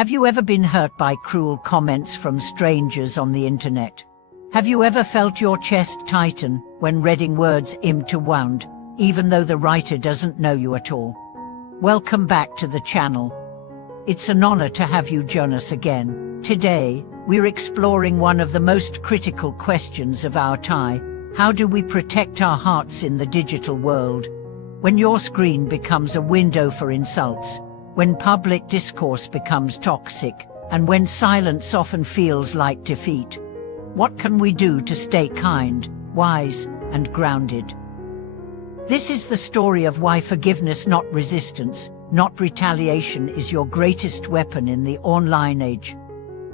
Have you ever been hurt by cruel comments from strangers on the internet? Have you ever felt your chest tighten when reading words aimed to wound, even though the writer doesn't know you at all? Welcome back to the channel. It's an honor to have you join us again. Today, we're exploring one of the most critical questions of our time. How do we protect our hearts in the digital world? When your screen becomes a window for insults, when public discourse becomes toxic, and when silence often feels like defeat, what can we do to stay kind, wise, and grounded? This is the story of why forgiveness, not resistance, not retaliation, is your greatest weapon in the online age.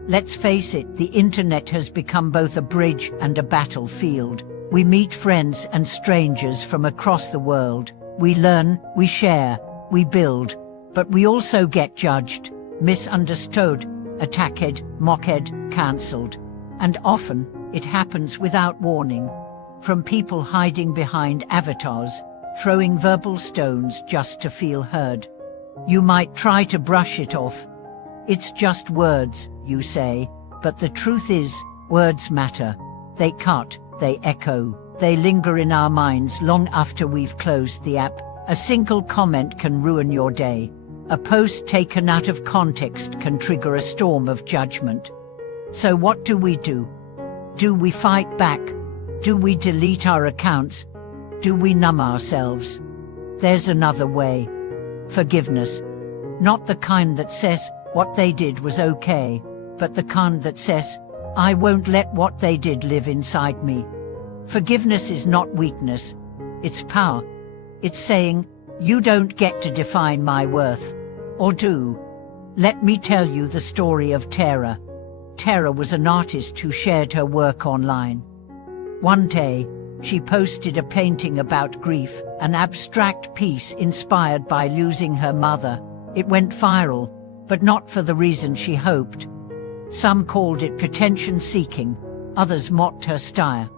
Let's face it, the internet has become both a bridge and a battlefield. We meet friends and strangers from across the world. We learn, we share, we build, but we also get judged, misunderstood, attacked, mocked, cancelled. And often, it happens without warning. From people hiding behind avatars, throwing verbal stones just to feel heard. You might try to brush it off. It's just words, you say, but the truth is, words matter. They cut, they echo, they linger in our minds long after we've closed the app. A single comment can ruin your day. A post taken out of context can trigger a storm of judgment. So what do? Do we fight back? Do we delete our accounts? Do we numb ourselves? There's another way. Forgiveness. Not the kind that says, what they did was okay, but the kind that says, I won't let what they did live inside me. Forgiveness is not weakness, it's power. It's saying, you don't get to define my worth. Or do. Let me tell you the story of Tara. Tara was an artist who shared her work online. One day, she posted a painting about grief, an abstract piece inspired by losing her mother. It went viral, but not for the reason she hoped. Some called it pretension-seeking, others mocked her style.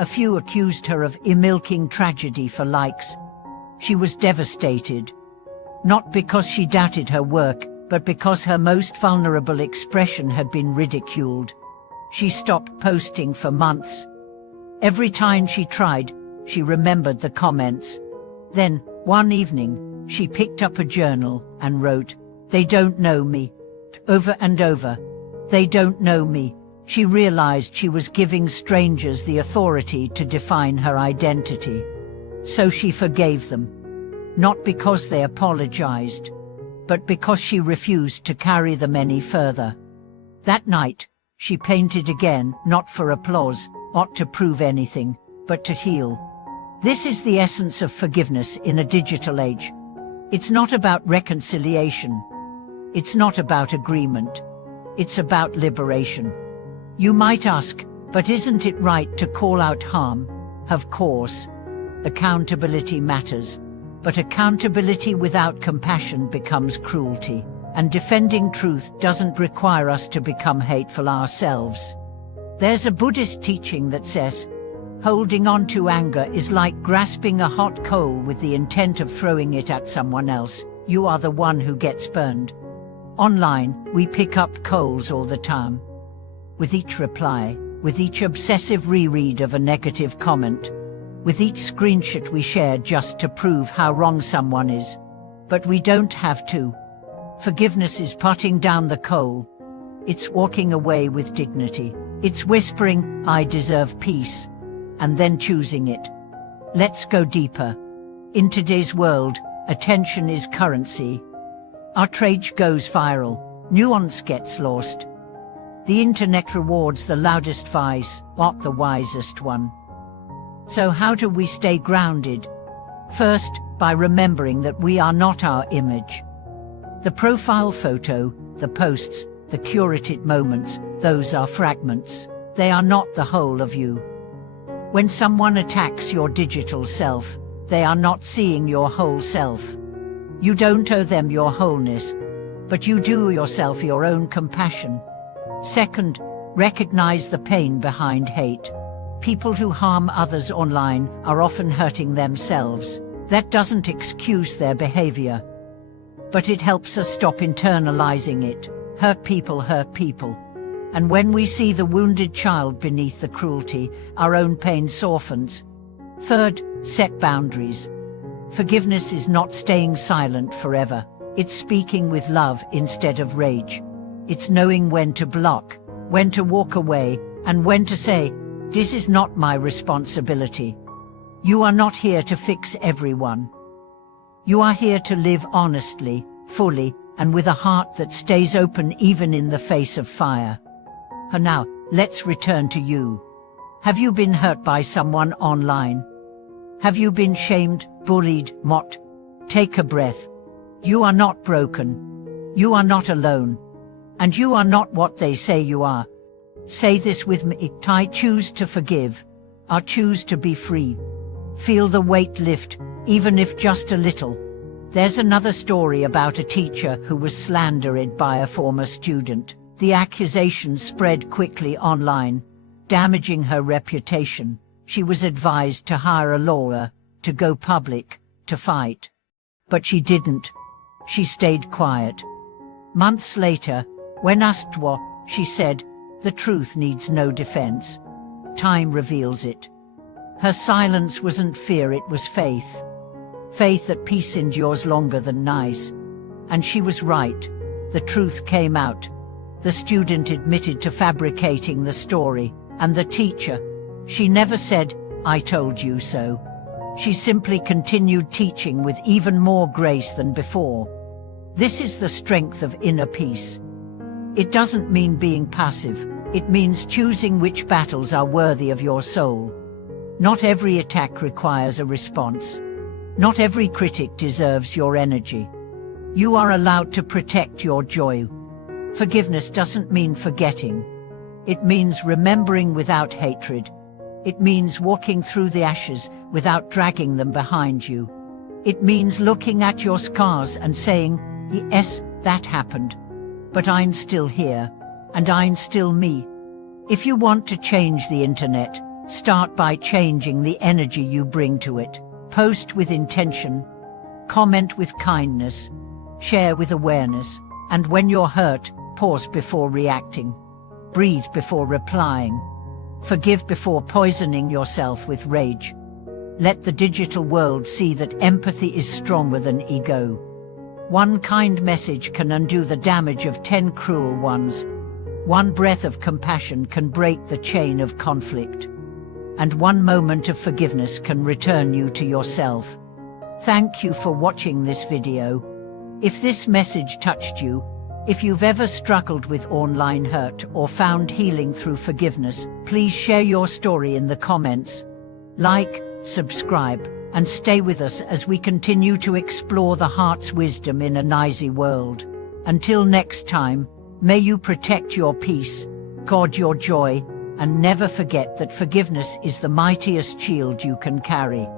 A few accused her of milking tragedy for likes. She was devastated. Not because she doubted her work, but because her most vulnerable expression had been ridiculed. She stopped posting for months. Every time she tried, she remembered the comments. Then, one evening, she picked up a journal and wrote, "They don't know me," over and over. They don't know me. She realized she was giving strangers the authority to define her identity. So she forgave them. Not because they apologized, but because she refused to carry them any further. That night, she painted again, not for applause, not to prove anything, but to heal. This is the essence of forgiveness in a digital age. It's not about reconciliation. It's not about agreement. It's about liberation. You might ask, but isn't it right to call out harm? Of course. Accountability matters. But accountability without compassion becomes cruelty. And defending truth doesn't require us to become hateful ourselves. There's a Buddhist teaching that says, holding on to anger is like grasping a hot coal with the intent of throwing it at someone else. You are the one who gets burned. Online, we pick up coals all the time. With each reply, with each obsessive reread of a negative comment, with each screenshot we share just to prove how wrong someone is. But we don't have to. Forgiveness is putting down the coal. It's walking away with dignity. It's whispering, I deserve peace, and then choosing it. Let's go deeper. In today's world, attention is currency. Outrage goes viral. Nuance gets lost. The internet rewards the loudest voice, not the wisest one. So how do we stay grounded? First, by remembering that we are not our image. The profile photo, the posts, the curated moments, those are fragments. They are not the whole of you. When someone attacks your digital self, they are not seeing your whole self. You don't owe them your wholeness, but you do yourself your own compassion. Second, recognize the pain behind hate. People who harm others online are often hurting themselves. That doesn't excuse their behavior, but it helps us stop internalizing it. Hurt people hurt people. And when we see the wounded child beneath the cruelty, our own pain softens. Third, set boundaries. Forgiveness is not staying silent forever. It's speaking with love instead of rage. It's knowing when to block, when to walk away, and when to say, "This is not my responsibility." You are not here to fix everyone. You are here to live honestly, fully, and with a heart that stays open even in the face of fire. And now, let's return to you. Have you been hurt by someone online? Have you been shamed, bullied, mocked? Take a breath. You are not broken. You are not alone. And you are not what they say you are. Say this with me: I choose to forgive. I choose to be free. Feel the weight lift, even if just a little. There's another story about a teacher who was slandered by a former student. The accusations spread quickly online, damaging her reputation. She was advised to hire a lawyer, to go public, to fight. But she didn't. She stayed quiet. Months later, when asked why, she said, "The truth needs no defense. Time reveals it." Her silence wasn't fear, it was faith. Faith that peace endures longer than lies. And she was right. The truth came out. The student admitted to fabricating the story, and the teacher, she never said, "I told you so." She simply continued teaching with even more grace than before. This is the strength of inner peace. It doesn't mean being passive. It means choosing which battles are worthy of your soul. Not every attack requires a response. Not every critic deserves your energy. You are allowed to protect your joy. Forgiveness doesn't mean forgetting. It means remembering without hatred. It means walking through the ashes without dragging them behind you. It means looking at your scars and saying, "Yes, that happened. But I'm still here, and I'm still me." If you want to change the internet, start by changing the energy you bring to it. Post with intention, comment with kindness, share with awareness, and when you're hurt, pause before reacting. Breathe before replying. Forgive before poisoning yourself with rage. Let the digital world see that empathy is stronger than ego. One kind message can undo the damage of 10 cruel ones. One breath of compassion can break the chain of conflict. And one moment of forgiveness can return you to yourself. Thank you for watching this video. If this message touched you, if you've ever struggled with online hurt or found healing through forgiveness, please share your story in the comments. Like, subscribe, and stay with us as we continue to explore the heart's wisdom in a noisy world. Until next time, may you protect your peace, guard your joy, and never forget that forgiveness is the mightiest shield you can carry.